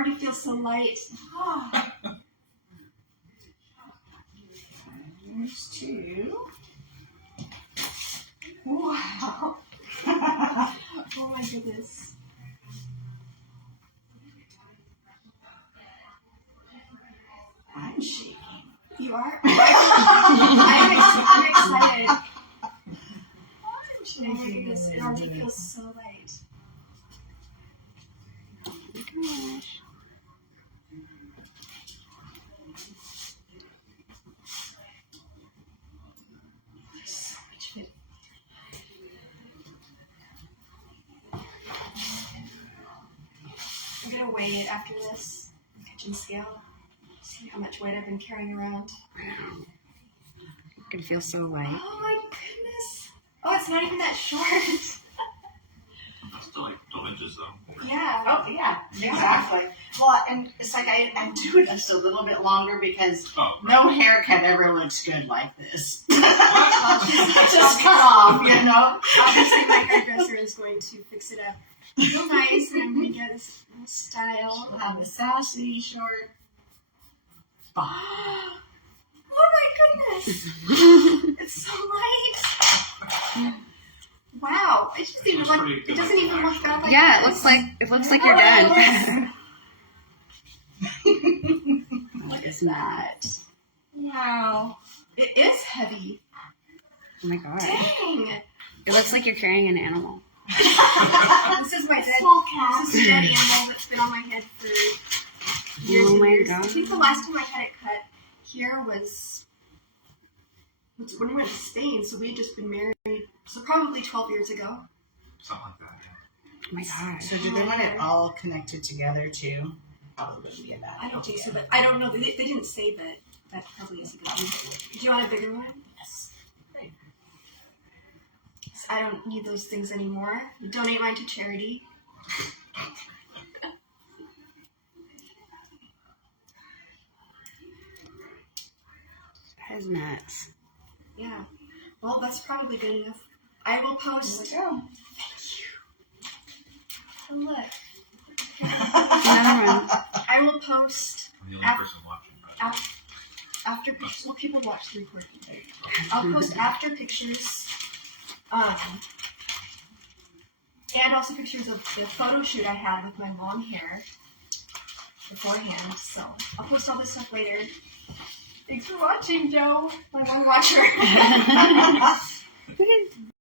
already feel so light. Oh. There's two. Wow. Oh my goodness. I'm shaking. You are? I'm excited. Oh my goodness, it already feels so light. Oh my gosh. There's so much fit. I'm gonna weigh it after this kitchen scale. See how much weight I've been carrying around. Wow. You can feel so light. Oh my goodness. Oh, it's not even that short. That's still like 12 inches though. Yeah. Oh, yeah, exactly. Well, and it's like I do this a little bit longer because no haircut ever looks good like this. Just cut off, you know? Obviously, my hairdresser is going to fix it up real nice, and I'm going to get this style. We'll have a sassy short. Oh my goodness! It's so light. Wow, it just even like it doesn't even look bad like Yeah, this. it looks like you're done. Look at that. Wow. It is heavy. Oh my god. Dang. It looks like you're carrying an animal. This is my dead, this is a dead animal that's been on my head for years Oh and my years. god. I think the last time I had it cut here was when we went to Spain, so we had just been married, so probably 12 years ago. Something like that, yeah. Oh my god. So do they want it all connected together too? Probably wouldn't be a bad I don't think idea. so, but I don't know. They didn't say that. That probably is a good thing. Do you want a bigger one? Yes. I don't need those things anymore. Donate mine to charity. That is nuts. Yeah. Well, that's probably good enough. I will post. There we go. Oh, look. Another one. I will post I'm the only person watching. But after pictures. Well, people watch the recording. I'll post after pictures. And also pictures of the photo shoot I had with my long hair beforehand. So I'll post all this stuff later. Thanks for watching, Joe, my long watcher.